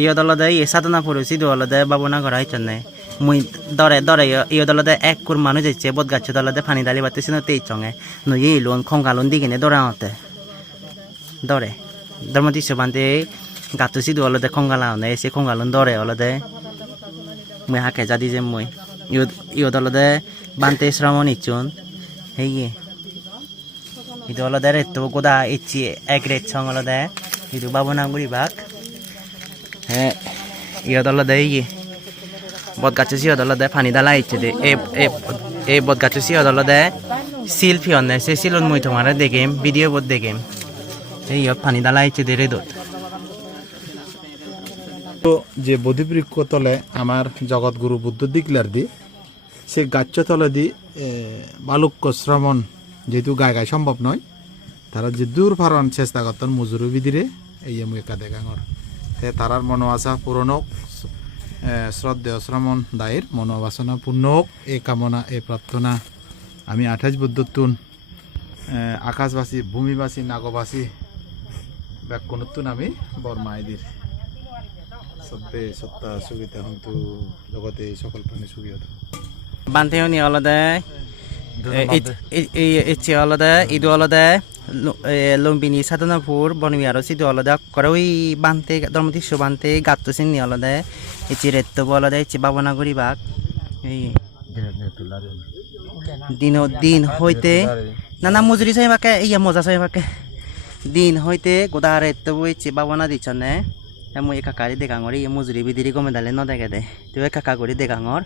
iyo dolode iye sadana puru sidu olode babona gora hichonne mui dore dore iyo dolode ek kur manu jecche bot gacche dolode pani dali batte sino tei chonge no ye lon khongalon digene dora ote dore dormati sobante gatto sidu olode khongala one se khongalon dore olode mui hake jadi je mui iyo dolode bante shramoni chun heye itu olode retto goda ichi ek ret chong olode itu babona guri bak iyo dolode iye bot gacho si odolode pani dala ichi de e bot gacho si odolode selfie onne se silon mui tomare degem video bot degem iyo pani dala ichi de redot তো যে বোধিবৃক্ষ তলে আমার জগৎগুরু বুদ্ধ দিকলার দি সে গাছ তলে দি বালুক্য শ্রমণ যেহেতু গায়ে গায়ে সম্ভব নয় তারা যে দূর ফারণ চেষ্টা করতেন মজুরি বিধিরে এই আমি একা দেখাঙর তারার মনোবাসা পূরণ হোক শ্রদ্ধেয় শ্রমণ দায়ের মনোবাসনা পূর্ণ হোক এই কামনা এই প্রার্থনা আমি 28 বুদ্ধতুন আকাশবাসী ভূমিবাসী নাগবাসী ব্যাকুণতুন আমি বর্মাইদির সত্যে সত্তা সুবিধা হন্তু জগতে সকল প্রাণী সুবিধা bante oni olode ichi olode idu olode lumbini sadanapur bonmiaro sidu olode koroi bante dormati sobante gatto sinni olode ichi retto olode ichi babona guri bak ei din hoite nana mujuri sai bake iya moja sai bake din hoite godare retto ichi babona dichone emu ekakari degangor iye mujuri bidiri gome dale no degede tu ekaka guri degangor